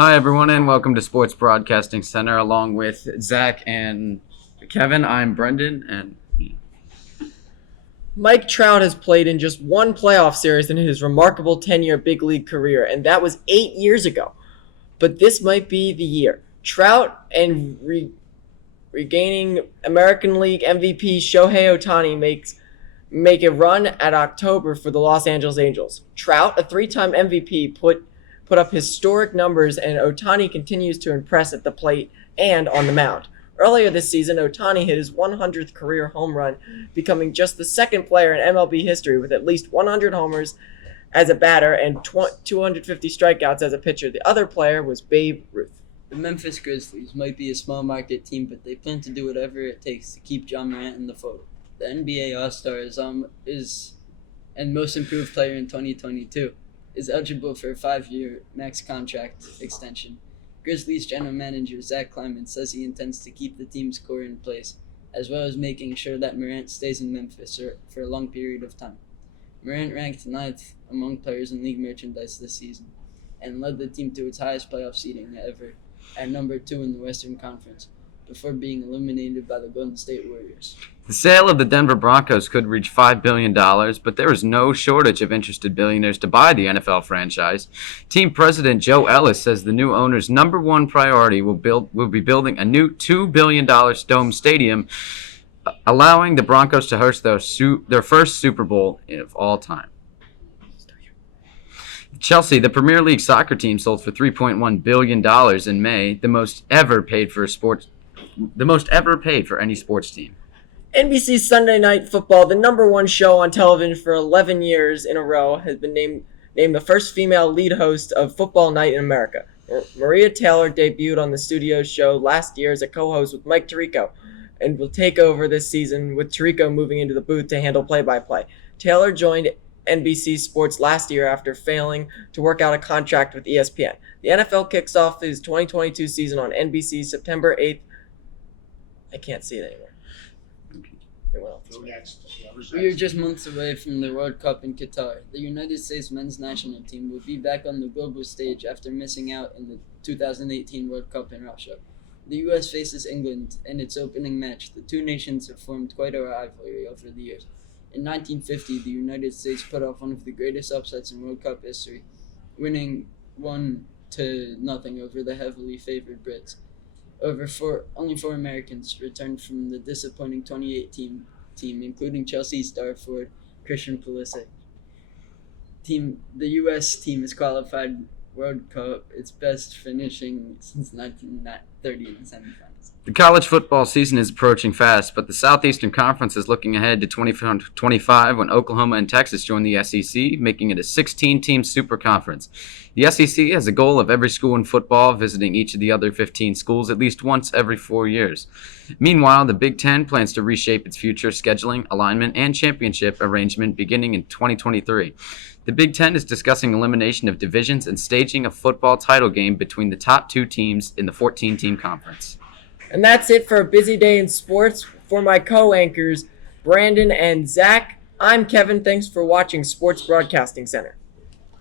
Hi, everyone, and welcome to Sports Broadcasting Center. Along with Zach and Kevin, I'm Brendan, and Mike Trout has played in just one playoff series in his remarkable 10-year big league career, and that was 8 years ago. But this might be the year. Trout and regaining American League MVP Shohei Ohtani make a run at October for the Los Angeles Angels. Trout, a three-time MVP, put up historic numbers, and Ohtani continues to impress at the plate and on the mound. Earlier this season, Ohtani hit his 100th career home run, becoming just the second player in MLB history with at least 100 homers as a batter and 250 strikeouts as a pitcher. The other player was Babe Ruth. The Memphis Grizzlies might be a small market team, but they plan to do whatever it takes to keep Ja Morant in the photo. The NBA All-Star is and most improved player in 2022 is eligible for a 5-year max contract extension. Grizzlies general manager Zach Kleiman says he intends to keep the team's core in place, as well as making sure that Morant stays in Memphis for a long period of time. Morant ranked 9th among players in league merchandise this season and led the team to its highest playoff seeding ever at number 2 in the Western Conference, before being eliminated by the Golden State Warriors. the sale of the Denver Broncos could reach $5 billion, but there is no shortage of interested billionaires to buy the NFL franchise. Team president Joe Ellis says the new owner's number one priority will be building a new $2 billion dome stadium, allowing the Broncos to host their first Super Bowl of all time. Chelsea, the Premier League soccer team, sold for $3.1 billion in May, the most ever paid for any sports team. NBC's Sunday Night Football, the number one show on television for 11 years in a row, has been named the first female lead host of Football Night in America. Maria Taylor debuted on the studio show last year as a co-host with Mike Tirico, and will take over this season with Tirico moving into the booth to handle play-by-play. Taylor joined NBC Sports last year after failing to work out a contract with ESPN. The NFL kicks off his 2022 season on NBC September 8th. I can't see it anymore. We are just months away from the World Cup in Qatar. The United States men's national team will be back on the global stage after missing out in the 2018 World Cup in Russia. The U.S. faces England in its opening match. The two nations have formed quite a rivalry over the years. In 1950, the United States put off one of the greatest upsets in World Cup history, winning 1-0 over the heavily favored Brits. Only four Americans returned from the disappointing 2018 team, including Chelsea star forward Christian Pulisic. The U.S. team has qualified World Cup, its best finishing since 1930 in the semifinals. The college football season is approaching fast, but the Southeastern Conference is looking ahead to 2025 when Oklahoma and Texas join the SEC, making it a 16-team super conference. The SEC has a goal of every school in football visiting each of the other 15 schools at least once every 4 years. Meanwhile, the Big Ten plans to reshape its future scheduling, alignment, and championship arrangement beginning in 2023. The Big Ten is discussing elimination of divisions and staging a football title game between the top two teams in the 14-team conference. And that's it for a busy day in sports. For my co-anchors, Brandon and Zach, I'm Kevin. Thanks for watching Sports Broadcasting Center.